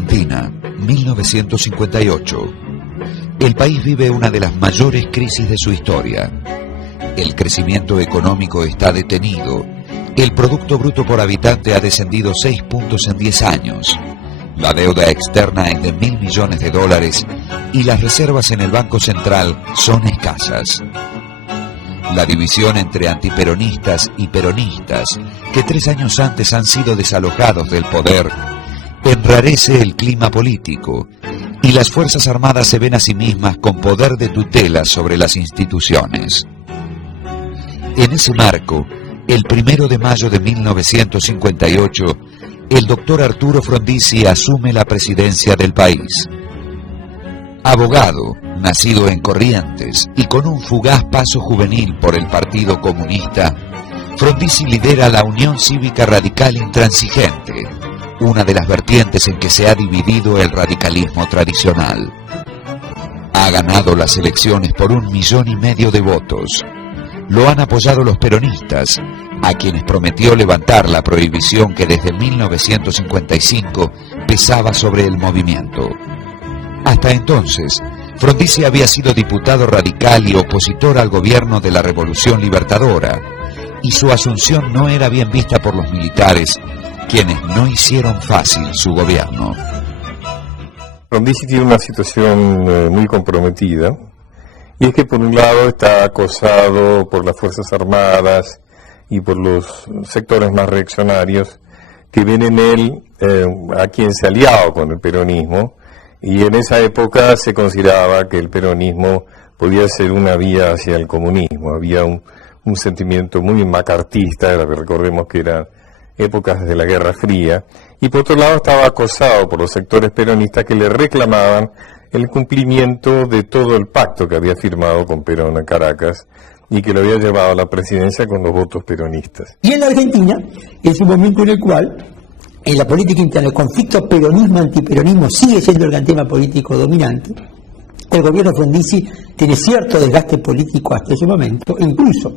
Argentina, 1958. El país vive una de las mayores crisis de su historia. El crecimiento económico está detenido. El Producto Bruto por habitante ha descendido 6 puntos en 10 años. La deuda externa es de $1.000 millones y las reservas en el Banco Central son escasas. La división entre antiperonistas y peronistas, que 3 años antes han sido desalojados del poder, enrarece el clima político, y las Fuerzas Armadas se ven a sí mismas con poder de tutela sobre las instituciones. En ese marco, el 1 de mayo de 1958, el doctor Arturo Frondizi asume la presidencia del país. Abogado, nacido en Corrientes y con un fugaz paso juvenil por el Partido Comunista, Frondizi lidera la Unión Cívica Radical Intransigente, una de las vertientes en que se ha dividido el radicalismo tradicional. Ha ganado las elecciones por 1,5 millones de votos. Lo han apoyado los peronistas, a quienes prometió levantar la prohibición que desde 1955 pesaba sobre el movimiento. Hasta entonces, Frondizi había sido diputado radical y opositor al gobierno de la Revolución Libertadora, y su asunción no era bien vista por los militares, quienes no hicieron fácil su gobierno. Frondizi tiene una situación muy comprometida, y es que por un lado está acosado por las Fuerzas Armadas y por los sectores más reaccionarios que ven en él a quien se ha aliado con el peronismo, y en esa época se consideraba que el peronismo podía ser una vía hacia el comunismo. Había un sentimiento muy macartista, recordemos que eran épocas de la Guerra Fría, y por otro lado estaba acosado por los sectores peronistas que le reclamaban el cumplimiento de todo el pacto que había firmado con Perón en Caracas y que lo había llevado a la presidencia con los votos peronistas. Y en la Argentina es un momento en el cual en la política interna el conflicto peronismo-antiperonismo sigue siendo el gran tema político dominante. El gobierno Frondizi tiene cierto desgaste político hasta ese momento, incluso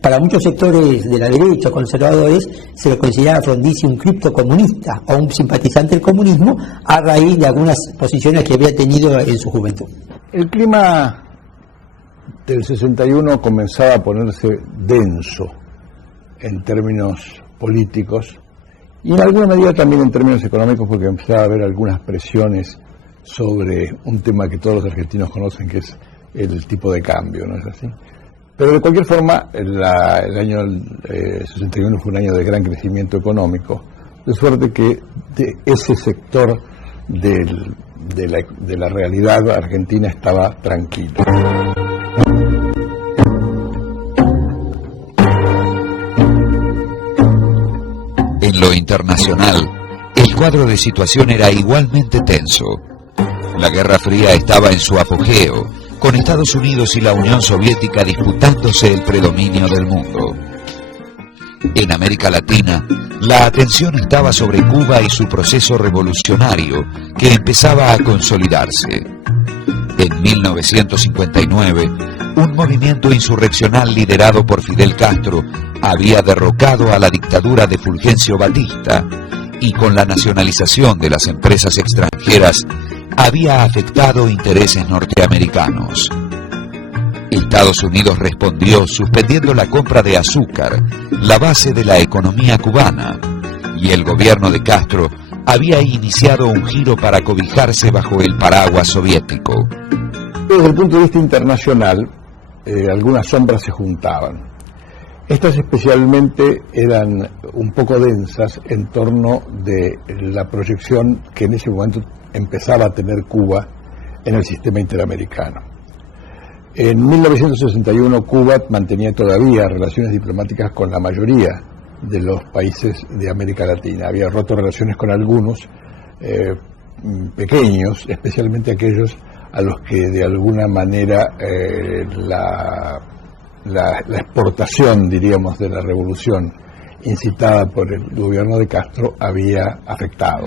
para muchos sectores de la derecha conservadores se lo consideraba a Frondizi un criptocomunista o un simpatizante del comunismo a raíz de algunas posiciones que había tenido en su juventud. El clima del 61 comenzaba a ponerse denso en términos políticos y en alguna medida también en términos económicos, porque empezaba a haber algunas presiones sobre un tema que todos los argentinos conocen, que es el tipo de cambio, ¿no es así? Pero de cualquier forma, el año 61 fue un año de gran crecimiento económico, de suerte que de ese sector de la realidad argentina estaba tranquilo. En lo internacional, el cuadro de situación era igualmente tenso. La Guerra Fría estaba en su apogeo, con Estados Unidos y la Unión Soviética disputándose el predominio del mundo. En América Latina, la atención estaba sobre Cuba y su proceso revolucionario, que empezaba a consolidarse. En 1959, un movimiento insurreccional liderado por Fidel Castro había derrocado a la dictadura de Fulgencio Batista, y con la nacionalización de las empresas extranjeras había afectado intereses norteamericanos. Estados Unidos respondió suspendiendo la compra de azúcar, la base de la economía cubana, y el gobierno de Castro había iniciado un giro para cobijarse bajo el paraguas soviético. Desde el punto de vista internacional, algunas sombras se juntaban. Estas especialmente eran un poco densas en torno de la proyección que en ese momento empezaba a tener Cuba en el sistema interamericano. En 1961 Cuba mantenía todavía relaciones diplomáticas con la mayoría de los países de América Latina. Había roto relaciones con algunos pequeños, especialmente aquellos a los que de alguna manera la exportación, diríamos, de la revolución incitada por el gobierno de Castro había afectado.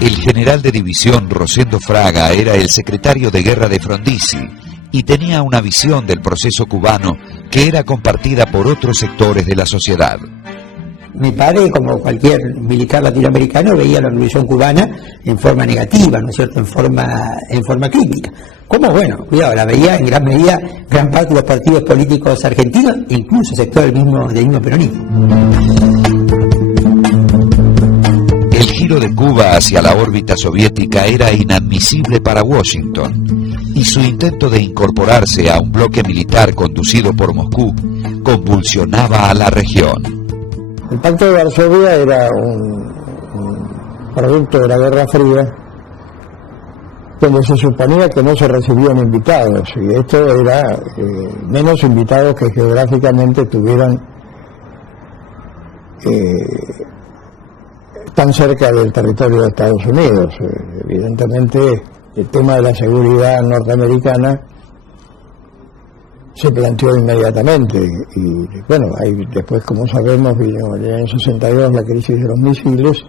El general de división Rosendo Fraga era el secretario de guerra de Frondizi y tenía una visión del proceso cubano que era compartida por otros sectores de la sociedad. mi padre, como cualquier militar latinoamericano, veía la revolución cubana en forma negativa, ¿no es cierto?, en forma crítica. Como, bueno, cuidado, la veía en gran medida gran parte de los partidos políticos argentinos, e incluso sector del mismo peronismo. El giro de Cuba hacia la órbita soviética era inadmisible para Washington, y su intento de incorporarse a un bloque militar conducido por Moscú convulsionaba a la región. El Pacto de Varsovia era un producto de la Guerra Fría, donde se suponía que no se recibían invitados, y esto era menos invitados que geográficamente tuvieran tan cerca del territorio de Estados Unidos. Evidentemente, el tema de la seguridad norteamericana se planteó inmediatamente, y bueno, ahí después, como sabemos, vino en el año 62 la crisis de los misiles,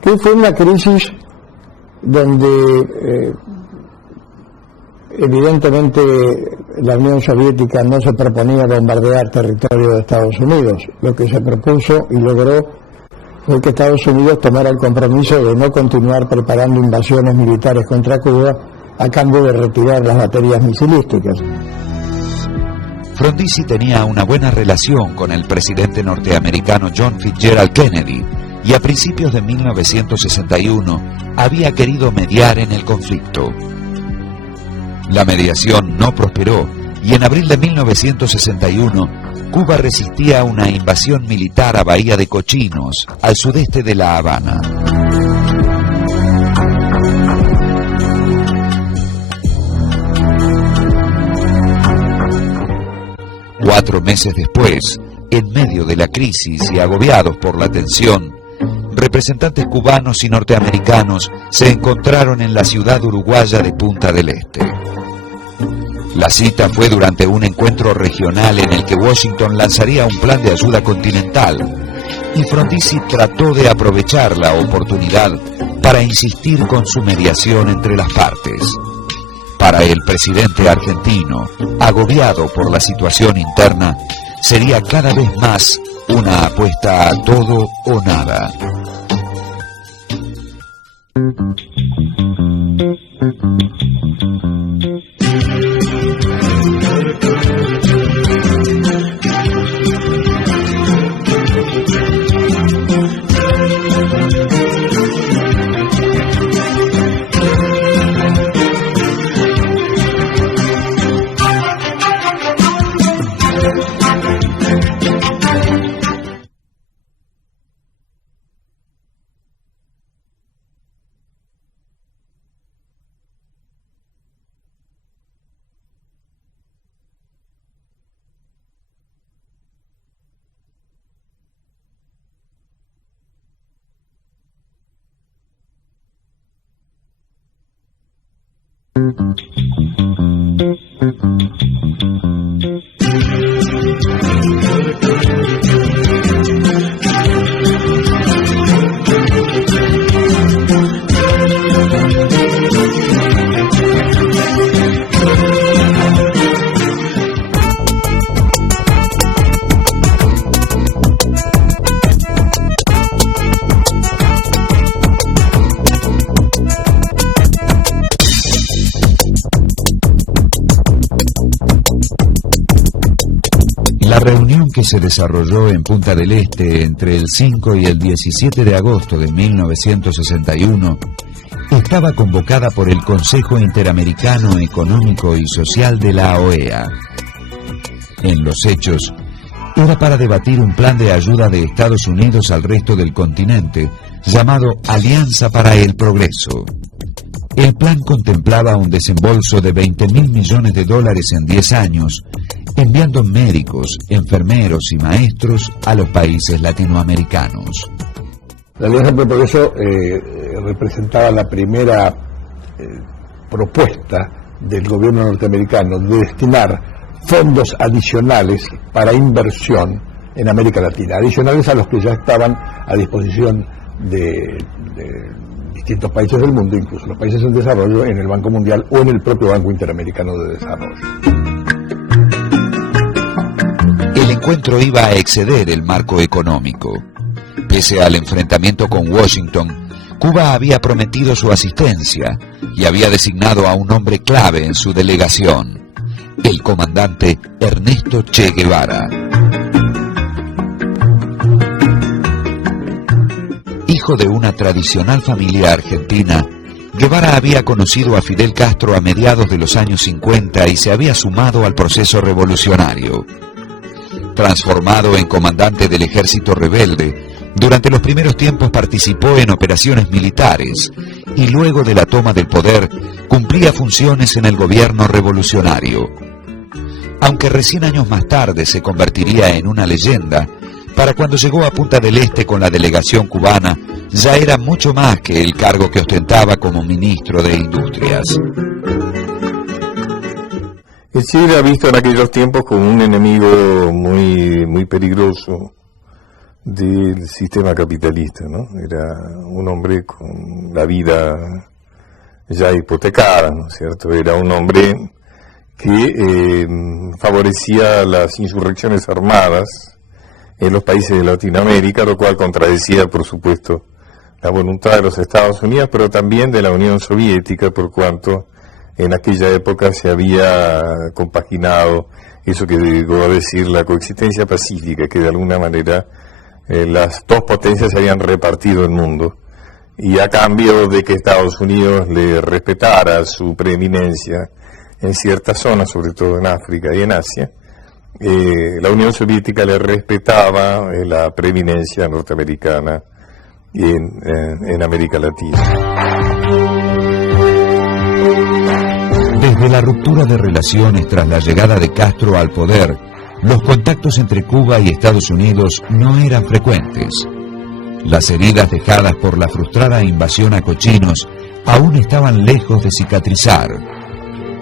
que fue una crisis donde evidentemente la Unión Soviética no se proponía bombardear territorio de Estados Unidos. Lo que se propuso y logró fue que Estados Unidos tomara el compromiso de no continuar preparando invasiones militares contra Cuba a cambio de retirar las baterías misilísticas. Frondizi tenía una buena relación con el presidente norteamericano John Fitzgerald Kennedy, y a principios de 1961 había querido mediar en el conflicto. La mediación no prosperó, y en abril de 1961 Cuba resistía una invasión militar a Bahía de Cochinos, al sudeste de La Habana. Cuatro meses después, en medio de la crisis y agobiados por la tensión, representantes cubanos y norteamericanos se encontraron en la ciudad uruguaya de Punta del Este. La cita fue durante un encuentro regional en el que Washington lanzaría un plan de ayuda continental, y Frondizi trató de aprovechar la oportunidad para insistir con su mediación entre las partes. Para el presidente argentino, agobiado por la situación interna, sería cada vez más una apuesta a todo o nada. La reunión que se desarrolló en Punta del Este entre el 5 y el 17 de agosto de 1961 estaba convocada por el Consejo Interamericano Económico y Social de la OEA. En los hechos, era para debatir un plan de ayuda de Estados Unidos al resto del continente llamado Alianza para el Progreso. El plan contemplaba un desembolso de $20.000 millones en 10 años, enviando médicos, enfermeros y maestros a los países latinoamericanos. La Alianza para el Progreso representaba la primera propuesta del gobierno norteamericano de destinar fondos adicionales para inversión en América Latina, adicionales a los que ya estaban a disposición de distintos países del mundo, incluso los países en desarrollo, en el Banco Mundial o en el propio Banco Interamericano de Desarrollo. encuentro iba a exceder el marco económico. Pese al enfrentamiento con Washington, Cuba había prometido su asistencia y había designado a un hombre clave en su delegación, el comandante Ernesto Che Guevara. Hijo de una tradicional familia argentina, Guevara había conocido a Fidel Castro a mediados de los años 50 y se había sumado al proceso revolucionario. Transformado en comandante del ejército rebelde, durante los primeros tiempos participó en operaciones militares y luego de la toma del poder cumplía funciones en el gobierno revolucionario. Aunque recién años más tarde se convertiría en una leyenda, para cuando llegó a Punta del Este con la delegación cubana, ya era mucho más que el cargo que ostentaba como ministro de Industrias. El Che era visto en aquellos tiempos como un enemigo muy peligroso del sistema capitalista, ¿no? Era un hombre con la vida ya hipotecada, ¿no es cierto? Era un hombre que favorecía las insurrecciones armadas en los países de Latinoamérica, lo cual contradecía, por supuesto, la voluntad de los Estados Unidos, pero también de la Unión Soviética, por cuanto en aquella época se había compaginado eso que llegó a decir la coexistencia pacífica, que de alguna manera las dos potencias se habían repartido el mundo, y a cambio de que Estados Unidos le respetara su preeminencia en ciertas zonas, sobre todo en África y en Asia, la Unión Soviética le respetaba la preeminencia norteamericana en América Latina. Desde la ruptura de relaciones tras la llegada de Castro al poder, los contactos entre Cuba y Estados Unidos no eran frecuentes. Las heridas dejadas por la frustrada invasión a Cochinos aún estaban lejos de cicatrizar.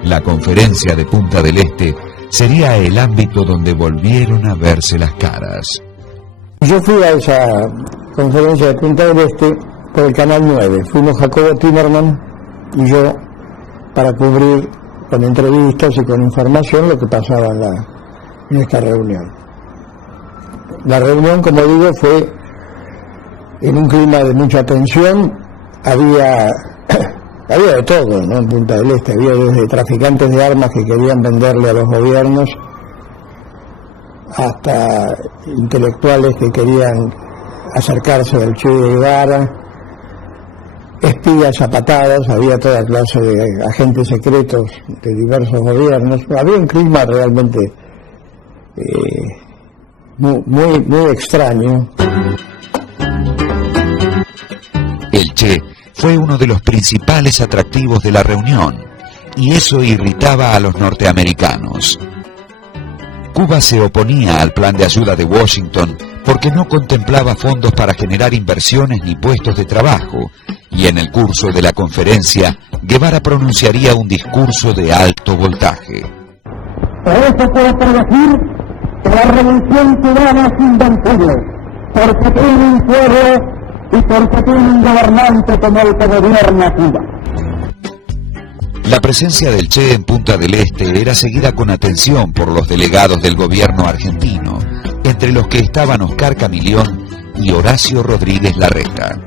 La conferencia de Punta del Este sería el ámbito donde volvieron a verse las caras. Yo fui a esa conferencia de Punta del Este por el Canal 9. Fuimos Jacobo Timerman y yo para cubrir con entrevistas y con información lo que pasaba en esta reunión. La reunión, como digo, fue en un clima de mucha tensión. Había de todo, ¿no? En Punta del Este había desde traficantes de armas que querían venderle a los gobiernos hasta intelectuales que querían acercarse al Che Guevara, espías a patadas, había toda clase de agentes secretos de diversos gobiernos. Había un clima realmente muy extraño. El Che fue uno de los principales atractivos de la reunión, y eso irritaba a los norteamericanos. Cuba se oponía al plan de ayuda de Washington porque no contemplaba fondos para generar inversiones ni puestos de trabajo, y en el curso de la conferencia, Guevara pronunciaría un discurso de alto voltaje. Por eso puedo predecir que la revolución cubana es invencible, porque tiene un pueblo y porque tiene un gobernante como el que gobierna Cuba. La presencia del Che en Punta del Este era seguida con atención por los delegados del gobierno argentino, entre los que estaban Oscar Camilión y Horacio Rodríguez Larreta.